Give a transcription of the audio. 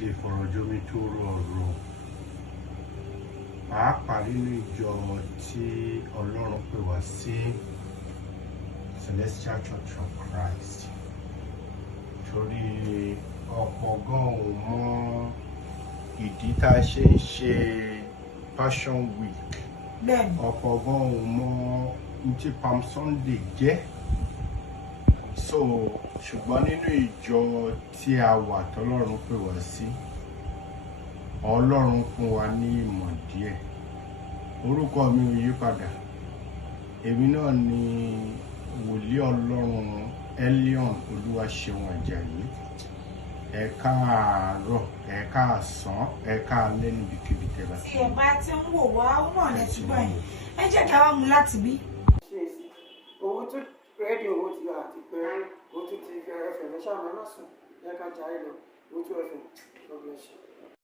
lè fọ̀rọ̀ jomi tó rọrùn pàápàá nínú ìjọ tí Ọlọ́run pè wá sí Celestial Church of Christ. Torí ọ̀pọ̀ gan-an ò mọ ìdí tá a ṣe ń ṣe Passion Week. Ọ̀pọ̀ gan-an ò mọ ní tí Palm Sunday jẹ́. So ṣùgbọ́n nínú ìjọ tí a wà tọ́lọ́run pè wá sí, Ọlọ́run fún wa ní ìmọ̀ díẹ̀. Orúkọ mi ò yí padà. Èmi náà ni Woli Elyon Olúwaṣeun Àjàyí. Ẹ káàárọ̀, ẹ káàsán, ẹ káalẹ́ níbikíbi tẹ́ bá ti. Tí ẹ bá ti ń wò wá, ó náà lẹ ti gbọ́ yẹn. Ẹ jẹ́ ká wá mú láti bí. Owó tó rẹ́dí owó ti àti pé owó tó ti ẹ̀fẹ̀ lọ́sàmọ́ náà sùn yẹ ká jà ẹ lọ owó tó ẹ̀fẹ̀